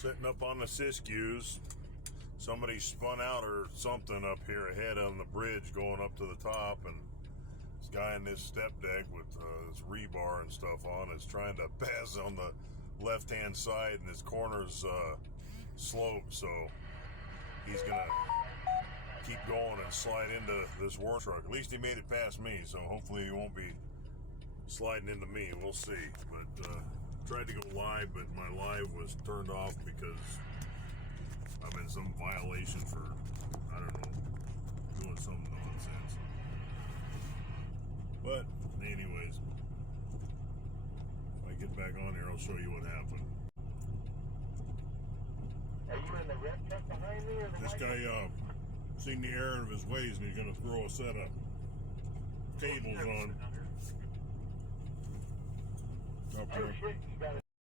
Sitting up on the Siskiyous. Somebody spun out or something up here ahead on the bridge going up to the top, and this guy in this step deck with his rebar and stuff on is trying to pass on the left-hand side, and his corner's slope, so he's gonna keep going and slide into this war truck. At least he made it past me, so hopefully he won't be sliding into me. We'll see. But tried to go live, but my live was turned off because I'm in some violation for, I don't know, doing some nonsense. But anyways, if I get back on here, I'll show you what happened. Are you in the red truck behind me, or the This white guy seen the error of his ways, and he's going to throw a set of cables on. Oh shit, you got